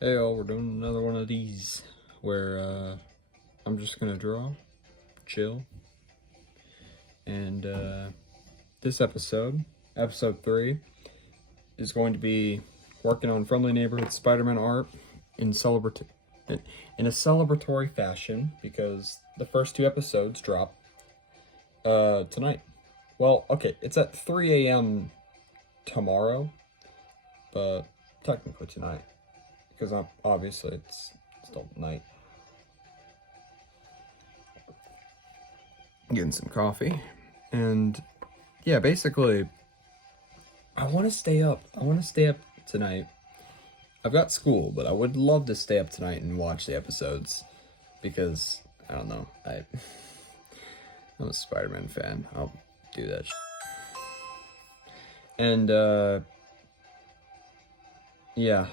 Hey all, we're doing another one of these where I'm just gonna draw, chill, and this episode 3, is going to be working on Friendly Neighborhood Spider-Man art in in a celebratory fashion because the first 2 episodes drop tonight. Well, okay, it's at 3 a.m. tomorrow, but technically tonight because obviously it's still night. Getting some coffee, and yeah, basically I want to stay up tonight. I've got school, but I would love to stay up tonight and watch the episodes because I don't know, I'm a Spider-Man fan. I'll do that and yeah,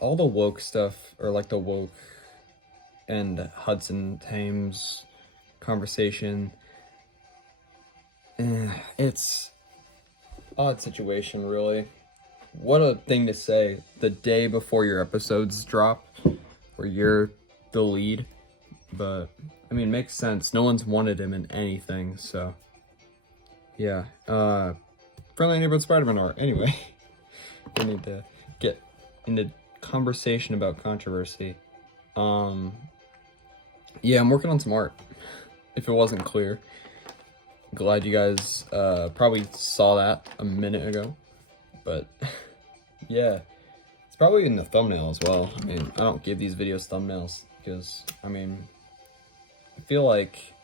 all the woke stuff, or like the woke and Hudson Thames conversation, it's odd situation, really. What a thing to say the day before your episodes drop, where you're the lead. But I mean, it makes sense. No one's wanted him in anything, so yeah. Friendly Neighborhood Spider-Man art. Anyway, we need to get into conversation about controversy. Yeah, I'm working on some art. If it wasn't clear, glad you guys probably saw that a minute ago, but yeah, it's probably in the thumbnail as well. I mean, I don't give these videos thumbnails because, I mean, I feel like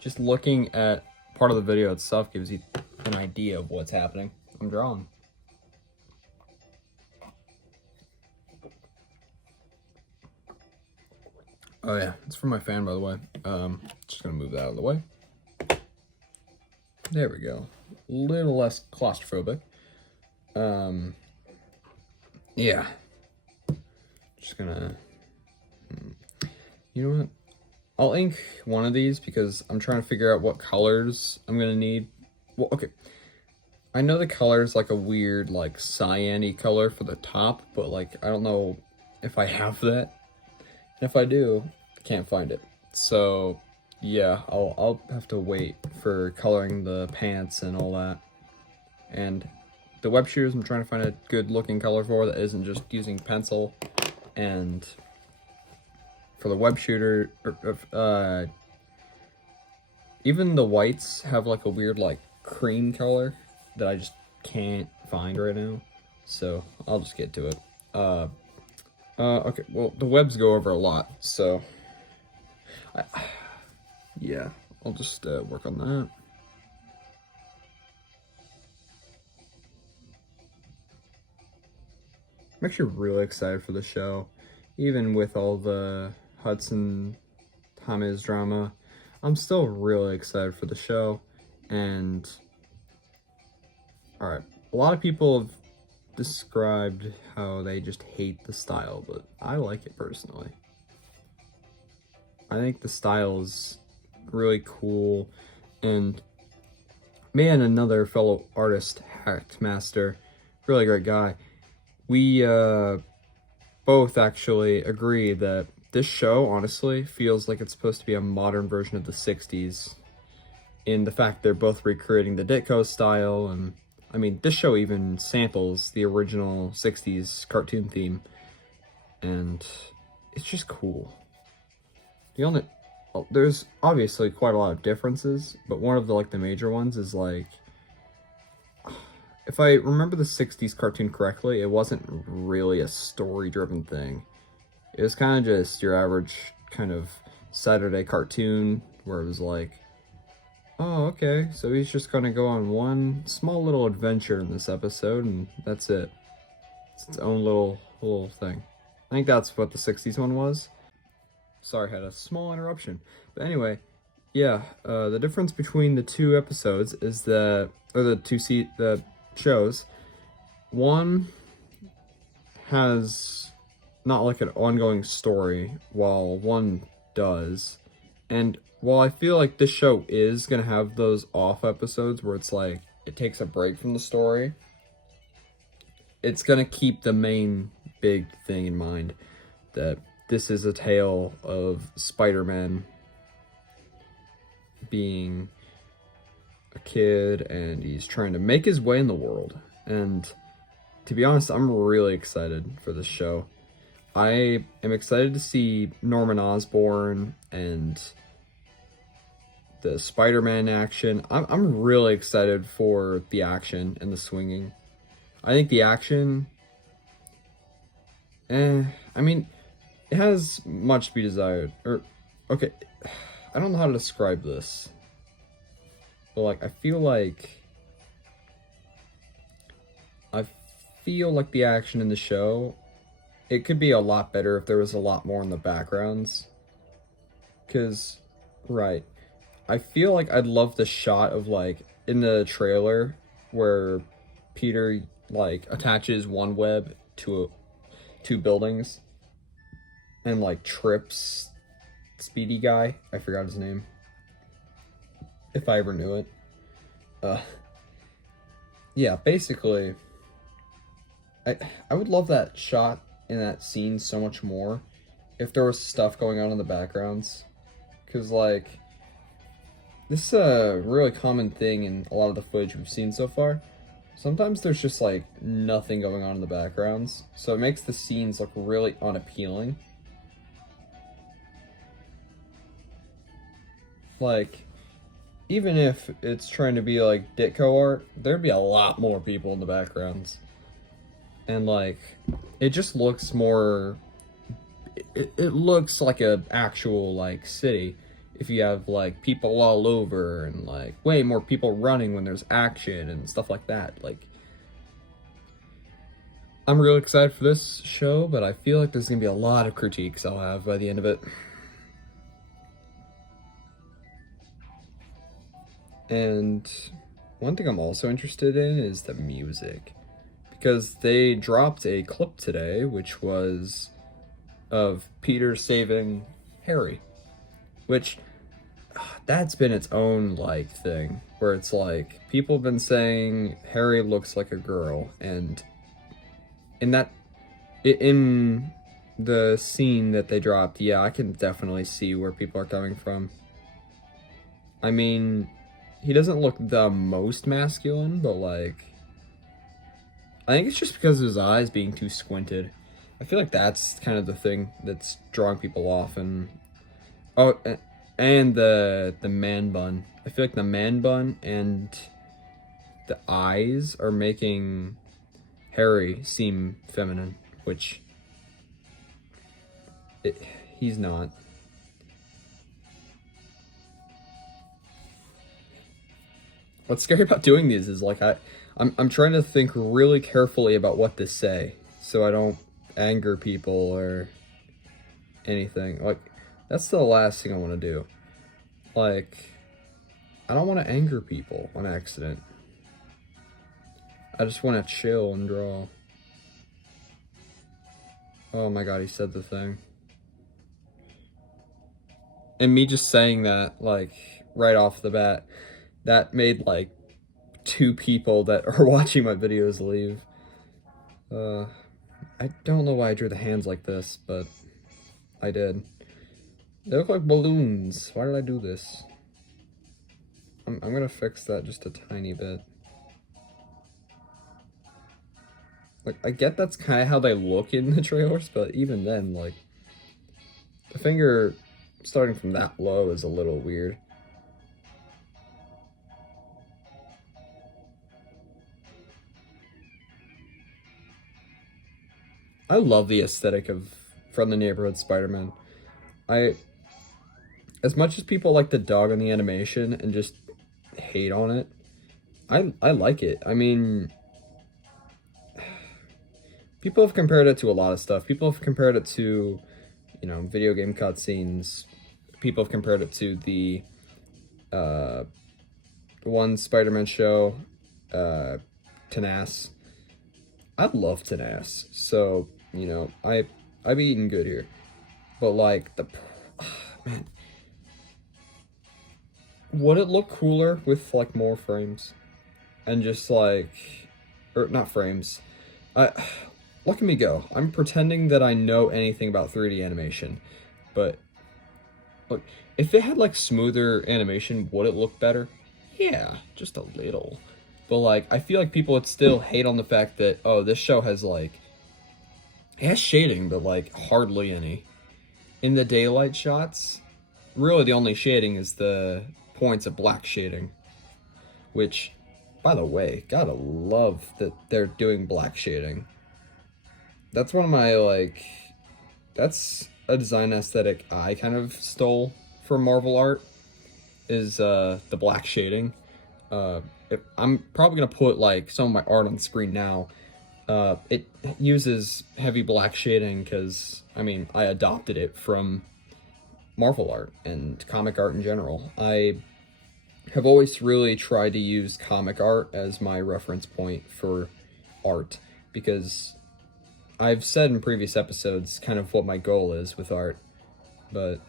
just looking at part of the video itself gives you an idea of what's happening. I'm drawing. Oh yeah, it's from my fan, by the way. Just gonna move that out of the way. There we go. A little less claustrophobic. Yeah. Just gonna... You know what? I'll ink one of these because I'm trying to figure out what colors I'm gonna need. Well, okay. I know the color is like a weird, like, cyan-y color for the top, but, like, I don't know if I have that. And if I do, I can't find it. So, yeah, I'll have to wait for coloring the pants and all that. And the web shooters, I'm trying to find a good looking color for that isn't just using pencil. And for the web shooter, even the whites have like a weird like cream color that I just can't find right now. So I'll just get to it. Okay, well, the webs go over a lot, so yeah, I'll just work on that. I'm actually really excited for the show, even with all the Hudson Thomas drama. I'm still really excited for the show, and all right, a lot of people have described how they just hate the style, but I like it personally. I think the style is really cool, and me and another fellow artist, Hackmaster, really great guy, we both actually agree that this show honestly feels like it's supposed to be a modern version of the 60s in the fact they're both recreating the Ditko style. And I mean, this show even samples the original 60s cartoon theme, and it's just cool. There's obviously quite a lot of differences, but one of the major ones is like, if I remember the 60s cartoon correctly, it wasn't really a story-driven thing. It was kind of just your average kind of Saturday cartoon where it was like, oh, okay, so he's just gonna go on one small little adventure in this episode, and that's it. It's its own little thing. I think that's what the 60s one was. Sorry, I had a small interruption. But anyway, yeah, the difference between the 2 episodes is that, or the shows, one has not like an ongoing story, while one does. And while I feel like this show is gonna have those off episodes where it's like it takes a break from the story, it's gonna keep the main big thing in mind, that this is a tale of Spider-Man being a kid and he's trying to make his way in the world. And to be honest, I'm really excited for this show. I am excited to see Norman Osborn and the Spider-Man action. I'm really excited for the action and the swinging. I think the action, I mean, it has much to be desired. Okay, I don't know how to describe this. But, like, I feel like the action in the show, it could be a lot better if there was a lot more in the backgrounds. Because, right, I feel like I'd love the shot of, like, in the trailer where Peter, like, attaches one web to two buildings and, like, trips Speedy Guy. I forgot his name. If I ever knew it. Yeah, basically, I would love that shot in that scene so much more if there was stuff going on in the backgrounds. Because, like, this is a really common thing in a lot of the footage we've seen so far. Sometimes there's just, like, nothing going on in the backgrounds, so it makes the scenes look really unappealing. Like, even if it's trying to be, like, Ditko art, there'd be a lot more people in the backgrounds. And, like, it just looks more... It looks like an actual, like, city. If you have, like, people all over and, like, way more people running when there's action and stuff like that. Like, I'm really excited for this show, but I feel like there's gonna be a lot of critiques I'll have by the end of it. And one thing I'm also interested in is the music. Because they dropped a clip today, which was of Peter saving Harry. Which, that's been its own, like, thing. Where it's like, people have been saying Harry looks like a girl. And in the scene that they dropped, yeah, I can definitely see where people are coming from. I mean, he doesn't look the most masculine, but, like, I think it's just because of his eyes being too squinted. I feel like that's kind of the thing that's drawing people off. And and the man bun. I feel like the man bun and the eyes are making Harry seem feminine, which he's not. What's scary about doing these is, like, I'm trying to think really carefully about what to say so I don't anger people or anything. Like, that's the last thing I want to do. Like, I don't want to anger people on accident. I just want to chill and draw. Oh my god, he said the thing. And me just saying that, like, right off the bat, that made, like, 2 people that are watching my videos leave. I don't know why I drew the hands like this, but I did. They look like balloons. Why did I do this? I'm gonna fix that just a tiny bit. Like, I get that's kind of how they look in the trailers, but even then, like, the finger starting from that low is a little weird. I love the aesthetic of From the Neighborhood Spider-Man. As much as people like the dog on the animation and just hate on it, I like it. I mean, people have compared it to a lot of stuff. People have compared it to, you know, video game cutscenes. People have compared it to the one Spider-Man show, Tenace. I love Tenace, so, you know, I'm eating good here. But, like, man, would it look cooler with, like, more frames? And just, like, or not frames, I look at me go. I'm pretending that I know anything about 3D animation, but look, if it had like smoother animation, would it look better? Yeah, just a little. But like, I feel like people would still hate on the fact that, oh, this show has like, it has shading, but like hardly any. In the daylight shots, really the only shading is the points of black shading, which, by the way, gotta love that they're doing black shading. That's one of my like, that's a design aesthetic I kind of stole from Marvel art, is the black shading. Uh, I'm probably gonna put like some of my art on the screen now. It uses heavy black shading because I mean I adopted it from Marvel art and comic art in general. I have always really tried to use comic art as my reference point for art because I've said in previous episodes kind of what my goal is with art, but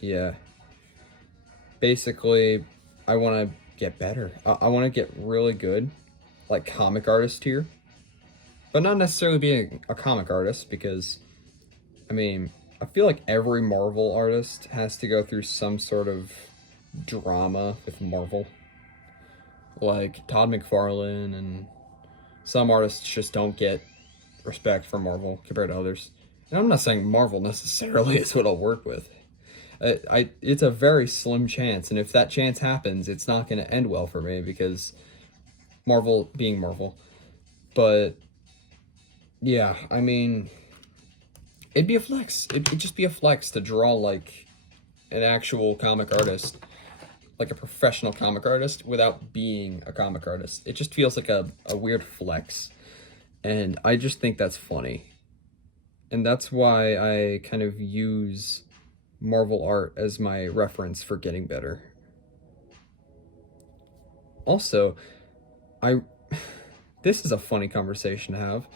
yeah, basically, I want to get better. I want to get really good, like comic artist here, but not necessarily being a comic artist because, I mean, I feel like every Marvel artist has to go through some sort of drama with Marvel. Like Todd McFarlane and some artists just don't get respect from Marvel compared to others. And I'm not saying Marvel necessarily is what I'll work with. It's a very slim chance, and if that chance happens, it's not going to end well for me because Marvel being Marvel. But yeah, I mean, it'd be a flex. It'd just be a flex to draw like an actual comic artist, like a professional comic artist, without being a comic artist. It just feels like a weird flex, and I just think that's funny. And that's why I kind of use Marvel art as my reference for getting better. Also, I this is a funny conversation to have.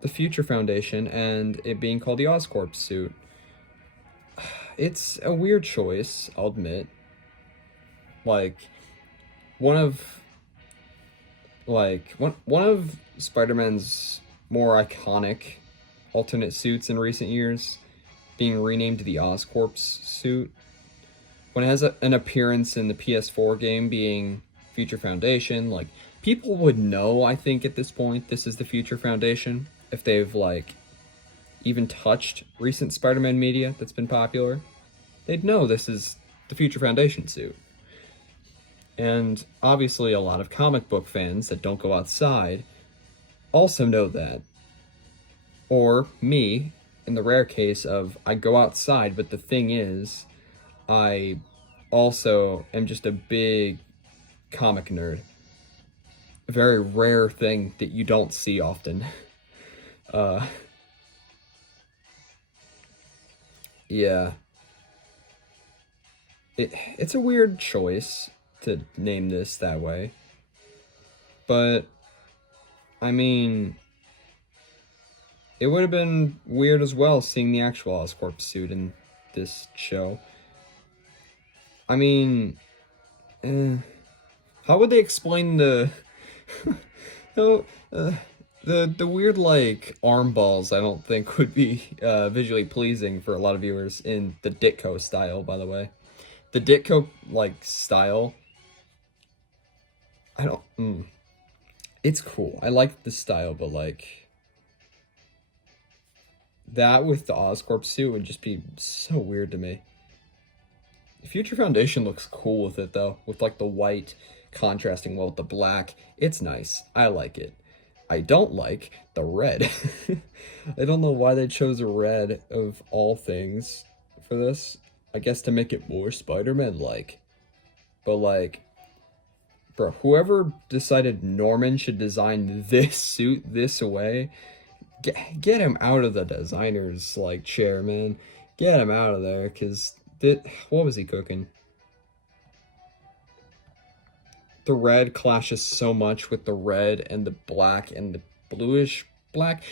The Future Foundation and it being called the Oscorp suit. It's a weird choice, I'll admit. Like one of one of Spider-Man's more iconic alternate suits in recent years being renamed to the Oscorp suit. When it has an appearance in the PS4 game being Future Foundation, like people would know, I think at this point this is the Future Foundation if they've like even touched recent Spider-Man media that's been popular. They'd know this is the Future Foundation suit. And obviously a lot of comic book fans that don't go outside also know that. Or me, in the rare case of I go outside, but the thing is, I also am just a big comic nerd. A very rare thing that you don't see often. Uh, yeah. It's a weird choice to name this that way. But, I mean, it would have been weird as well seeing the actual Oscorp suit in this show. I mean, how would they explain the no, the weird like arm balls? I don't think would be visually pleasing for a lot of viewers in the Ditko style. By the way, the Ditko like style, I don't. It's cool. I like the style, but like that with the Oscorp suit would just be so weird to me. Future Foundation looks cool with it though, with like the white contrasting well with the black. It's nice. I like it. I don't like the red. I don't know why they chose a red of all things for this. I guess to make it more Spider-Man like. But like, bro, whoever decided Norman should design this suit this way, get him out of the designer's like chair, man. Get him out of there, cause what was he cooking? The red clashes so much with the red and the black and the bluish black.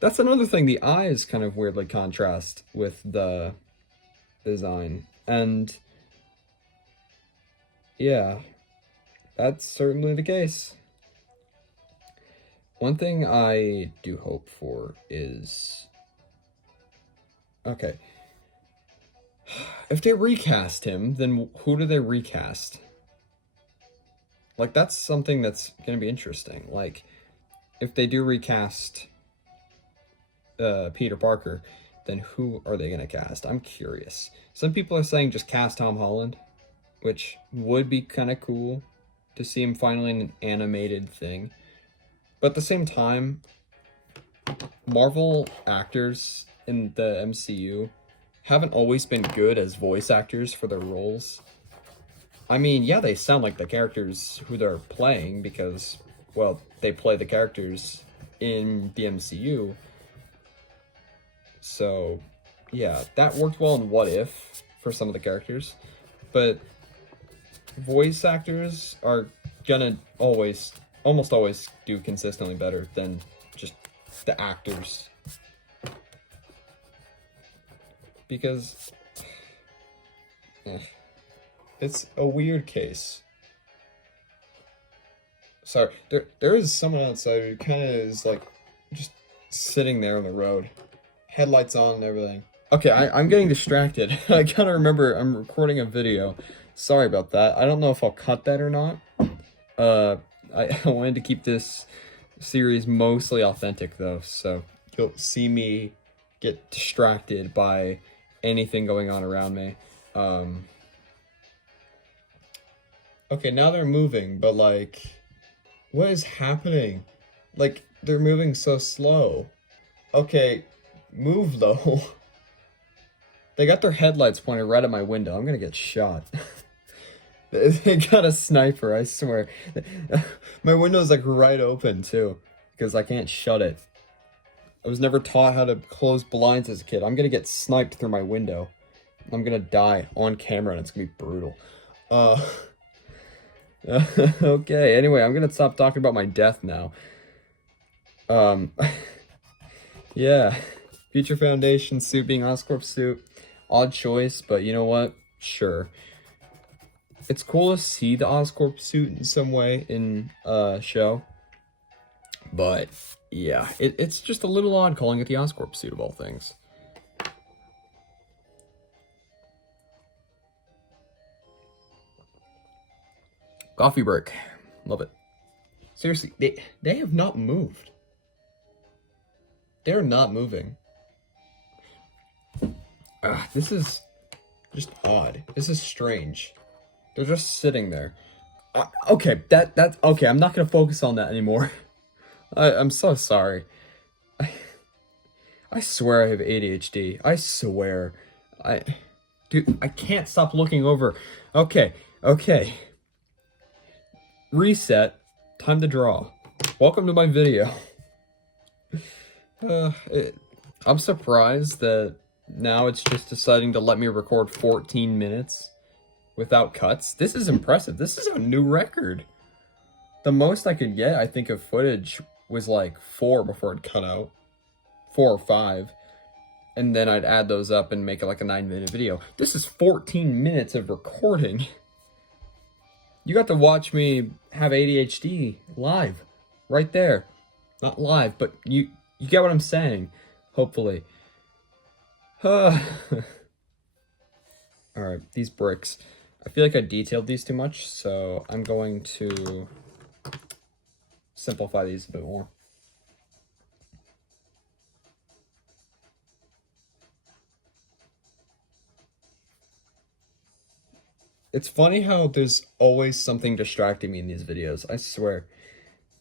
That's another thing. The eyes kind of weirdly contrast with the design. And yeah, that's certainly the case. One thing I do hope for is, okay, if they recast him, then who do they recast? Like, that's something that's gonna be interesting. Like, if they do recast Peter Parker, then who are they gonna cast? I'm curious. Some people are saying just cast Tom Holland, which would be kind of cool to see him finally in an animated thing. But at the same time, Marvel actors in the MCU haven't always been good as voice actors for their roles. I mean, yeah, they sound like the characters who they're playing because, well, they play the characters in the MCU. So, yeah, that worked well in What If for some of the characters. But voice actors are gonna almost always do consistently better than just the actors. Because it's a weird case. Sorry, there is someone outside who kind of is like just sitting there on the road, headlights on and everything. Okay, I'm getting distracted. I gotta remember I'm recording a video. Sorry about that. I don't know if I'll cut that or not. I wanted to keep this series mostly authentic though, so you'll see me get distracted by anything going on around me. Okay, now they're moving, but like, what is happening? Like, they're moving so slow. Okay, move though. They got their headlights pointed right at my window. I'm gonna get shot. They got a sniper, I swear. My window's like right open too, because I can't shut it. I was never taught how to close blinds as a kid. I'm gonna get sniped through my window. I'm gonna die on camera and it's gonna be brutal. Okay, anyway, I'm gonna stop talking about my death now. Yeah. Future Foundation suit being Oscorp suit. Odd choice, but you know what? Sure. It's cool to see the Oscorp suit in some way in a show. But yeah, it's just a little odd calling it the Oscorp suit of all things. Coffee break. Love it. Seriously, they have not moved. They're not moving. This is just odd. This is strange. They're just sitting there. Okay, that's okay. I'm not gonna focus on that anymore. I'm so sorry. I swear I have ADHD. I swear. Dude, I can't stop looking over. Okay. Reset. Time to draw. Welcome to my video. I'm surprised that now it's just deciding to let me record 14 minutes without cuts. This is impressive. This is a new record. The most I could get, I think, of footage was like 4 before it cut out. 4 or 5. And then I'd add those up and make it like a 9-minute video. This is 14 minutes of recording. You got to watch me have ADHD live. Right there. Not live, but you get what I'm saying. Hopefully. Alright, these bricks. I feel like I detailed these too much, so I'm going to simplify these a bit more. It's funny how there's always something distracting me in these videos, I swear.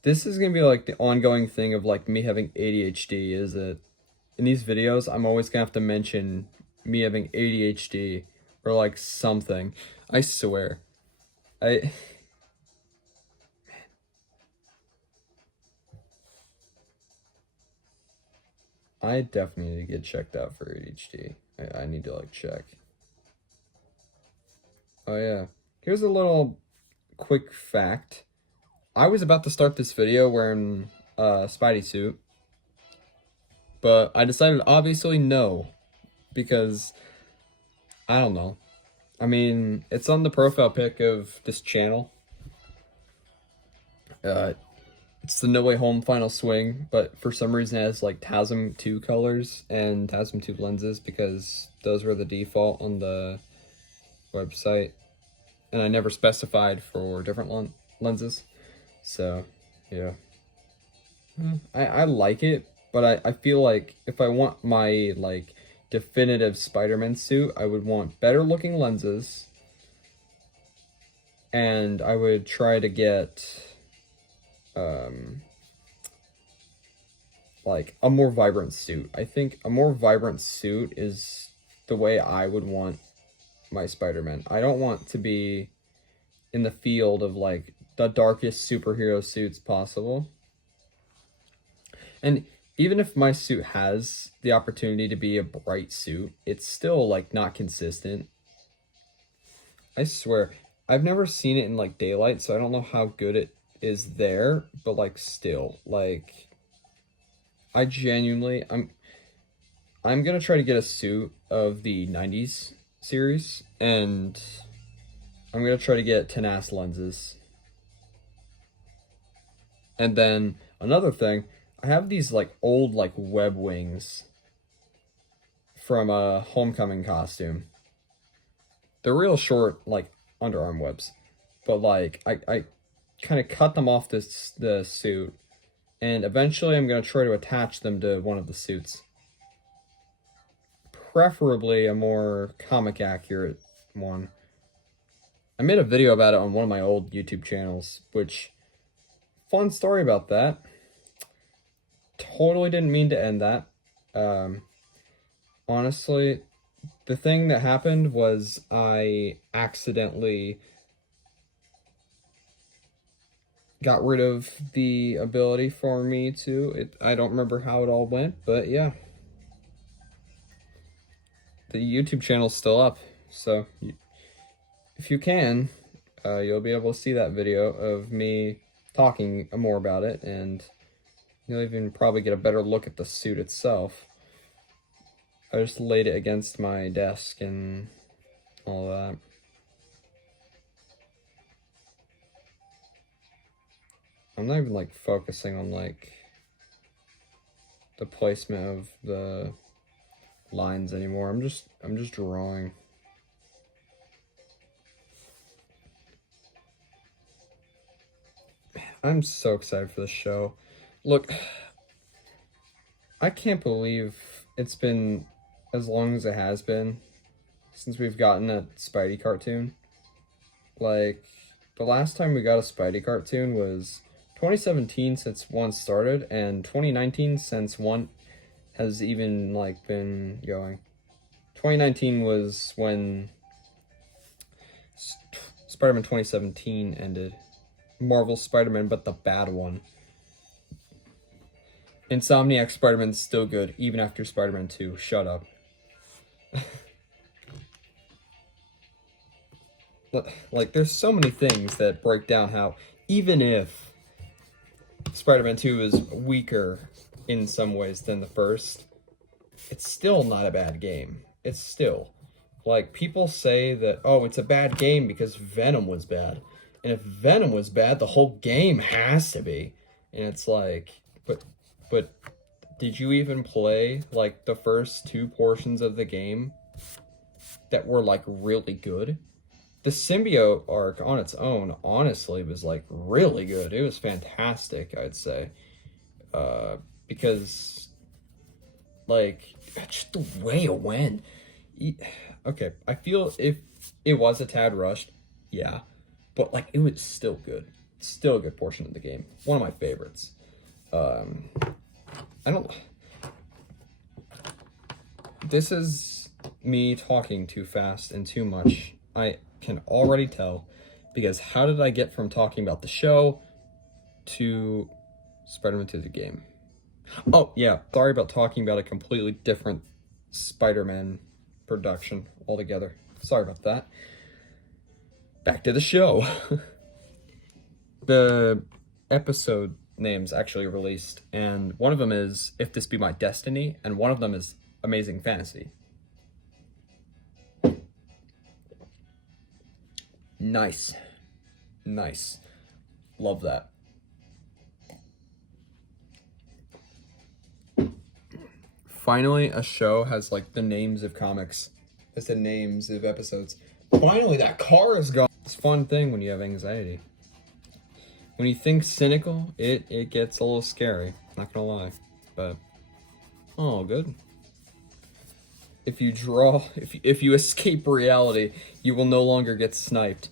This is gonna be like the ongoing thing of like me having ADHD, is that in these videos, I'm always gonna have to mention me having ADHD or like something. I swear. I definitely need to get checked out for ADHD. I need to like check. Oh yeah. Here's a little quick fact. I was about to start this video wearing a Spidey suit, but I decided obviously no, because I don't know. I mean, it's on the profile pic of this channel. It's the No Way Home Final Swing, but for some reason it has like TASM 2 colors and TASM 2 lenses because those were the default on the website. And I never specified for different lenses. So, yeah. I like it, but I feel like if I want my like definitive Spider-Man suit, I would want better looking lenses. And I would try to get like a more vibrant suit. I think a more vibrant suit is the way I would want my Spider-Man. I don't want to be in the field of like the darkest superhero suits possible. And even if my suit has the opportunity to be a bright suit, it's still like not consistent. I swear, I've never seen it in like daylight, so I don't know how good it is there, but like still, like I genuinely I'm gonna try to get a suit of the 90s series, and I'm gonna try to get Tenas lenses. And then another thing, I have these like old like web wings from a Homecoming costume. They're real short, like underarm webs, but like I kind of cut them off the suit, and eventually I'm gonna try to attach them to one of the suits. Preferably a more comic accurate one. I made a video about it on one of my old YouTube channels, which fun story about that. Totally didn't mean to end that. Honestly, the thing that happened was I accidentally got rid of the ability for me to. I don't remember how it all went, but yeah. The YouTube channel's still up, so if you can, you'll be able to see that video of me talking more about it, and you'll even probably get a better look at the suit itself. I just laid it against my desk and all that. I'm not even like focusing on like the placement of the lines anymore. I'm just drawing. Man, I'm so excited for the show. Look, I can't believe it's been as long as it has been since we've gotten a Spidey cartoon. Like, the last time we got a Spidey cartoon was 2017 since one started, and 2019 since one has even, like, been going. 2019 was when Spider-Man 2017 ended. Marvel Spider-Man, but the bad one. Insomniac Spider-Man's still good, even after Spider-Man 2. Shut up. Like, there's so many things that break down how, even if Spider-Man 2 is weaker in some ways than the first, it's still not a bad game. It's still. Like, people say that, oh, it's a bad game because Venom was bad. And if Venom was bad, the whole game has to be. And it's like, but did you even play, like, the first two portions of the game that were, like, really good? The symbiote arc on its own, honestly, was, like, really good. It was fantastic, I'd say. Because, like, just the way it went. Okay, I feel if it was a tad rushed, yeah. But, like, it was still good. Still a good portion of the game. One of my favorites. I don't... This is me talking too fast and too much. I can already tell, because how did I get from talking about the show to Spider-Man 2 the game? Oh, yeah, sorry about talking about a completely different Spider-Man production altogether. Sorry about that. Back to the show. The episode names actually released, and one of them is If This Be My Destiny, and one of them is Amazing Fantasy. Nice. Nice. Love that. finally a show has like the names of comics. It's the names of episodes. Finally, that car is gone. It's a fun thing when you have anxiety. When you think cynical, it gets a little scary. Not gonna lie, but oh, good. If you draw, if you escape reality, you will no longer get sniped.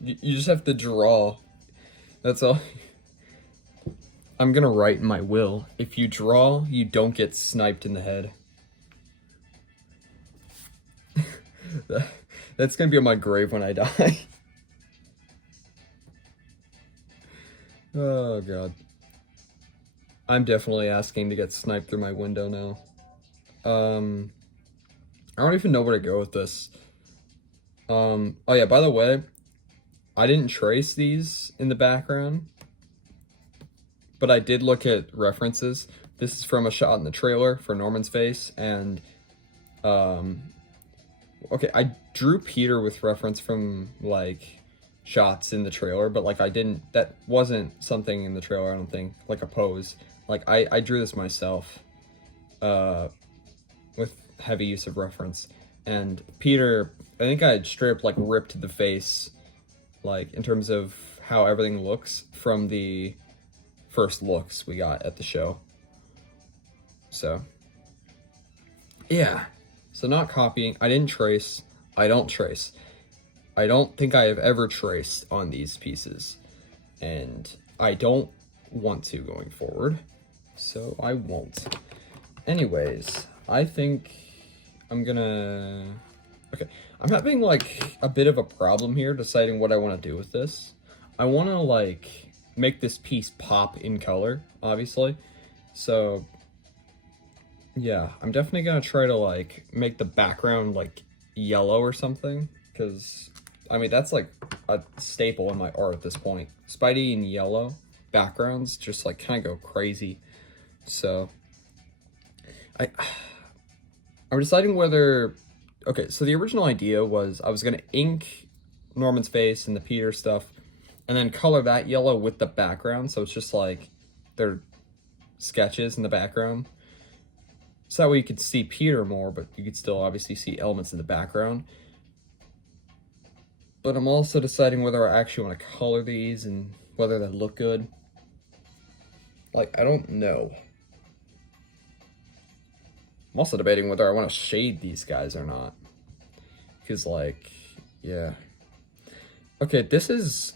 you just have to draw. That's all. I'm gonna write in my will. If you draw, you don't get sniped in the head. That's gonna be on my grave when I die. Oh god. I'm definitely asking to get sniped through my window now. I don't even know where to go with this. Oh yeah, by the way, I didn't trace these in the background, but I did look at references. This is from a shot in the trailer for Norman's face, and okay, I drew Peter with reference from like shots in the trailer, but like that wasn't something in the trailer, I don't think, like a pose. Like I drew this myself with heavy use of reference. And Peter, I think I straight like ripped the face, like in terms of how everything looks from the first looks we got at the show. So yeah, so not copying. I didn't trace. I don't trace. I don't think I have ever traced on these pieces, and I don't want to going forward, so I won't. Anyways, I think I'm gonna... Okay, I'm having like a bit of a problem here deciding what I want to do with this. I want to like make this piece pop in color, obviously. So yeah, I'm definitely gonna try to like make the background like yellow or something, because I mean that's like a staple in my art at this point. Spidey in yellow backgrounds just like kind of go crazy. So I'm deciding whether... Okay, so the original idea was I was gonna ink Norman's face and the Peter stuff, and then color that yellow with the background, so it's just like they're sketches in the background. So that way you could see Peter more, but you could still obviously see elements in the background. But I'm also deciding whether I actually want to color these and whether they look good. Like, I don't know. I'm also debating whether I want to shade these guys or not. Because, like, yeah. Okay, this is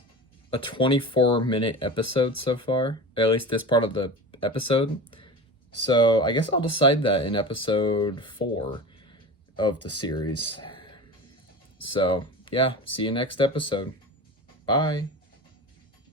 a 24-minute episode so far. At least this part of the episode. So I guess I'll decide that in episode 4 of the series. So, yeah, see you next episode. Bye.